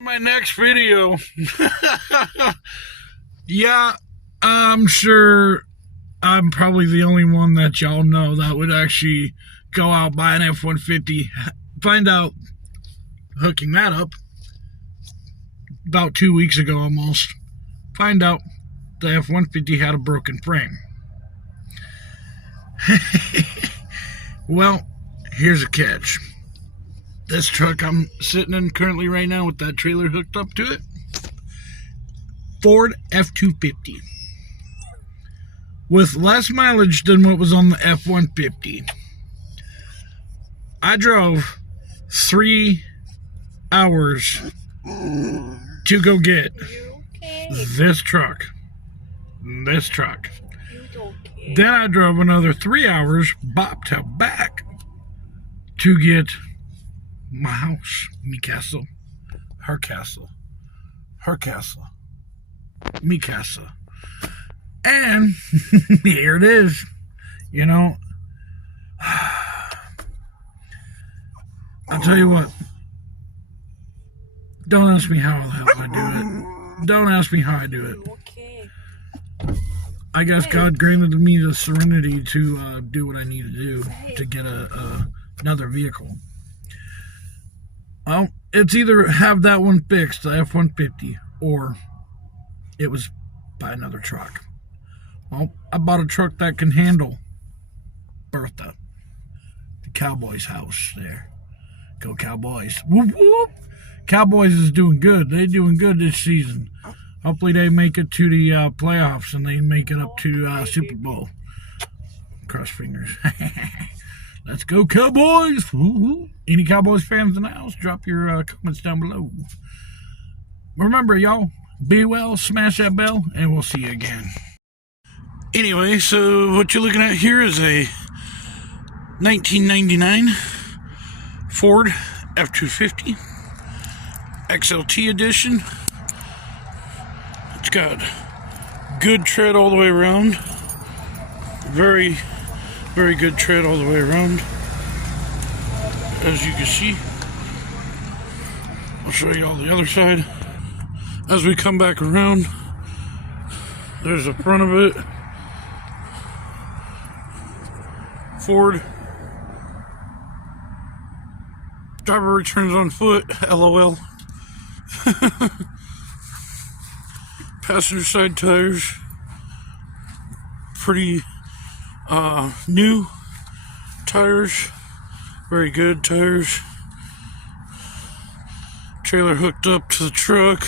My next video. Yeah, I'm sure I'm probably the only one that y'all know that would actually go out, buy an F-150, find out, hooking that up about 2 weeks ago almost, find out the F-150 had a broken frame. Well, here's a catch. This truck I'm sitting in currently right now with that trailer hooked up to it, Ford F-250, with less mileage than what was on the F-150. I drove 3 hours to go get this truck. Then I drove another 3 hours bobtail back to get my house, me castle, her castle, me castle. And here it is. You know, I'll tell you what, don't ask me how the hell I do it. Don't ask me how I do it. I guess God granted me the serenity to do what I need to do to get another vehicle. Well, it's either have that one fixed, the F-150, or it was buy another truck. Well, I bought a truck that can handle Bertha, the Cowboys house there. Go Cowboys. Whoop, whoop. Cowboys is doing good. They're doing good this season. Hopefully they make it to the playoffs and they make it up to Super Bowl. Cross fingers. Let's go Cowboys! Woo-hoo. Any Cowboys fans in the house, drop your comments down below. Remember, y'all, be well, smash that bell, and we'll see you again. Anyway, so what you're looking at here is a 1999 Ford F-250 XLT edition. It's got good tread all the way around. Very good tread all the way around. As you can see, I'll show you all the other side. As we come back around, there's the front of it. Ford. Driver returns on foot, LOL. Passenger side tires, pretty new tires, very good tires. Trailer hooked up to the truck,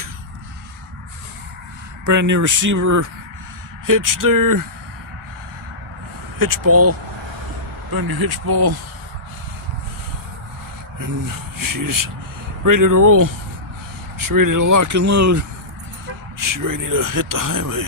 brand new receiver hitch there, hitch ball, brand new hitch ball, and she's ready to roll. She's ready to lock and load. She's ready to hit the highway.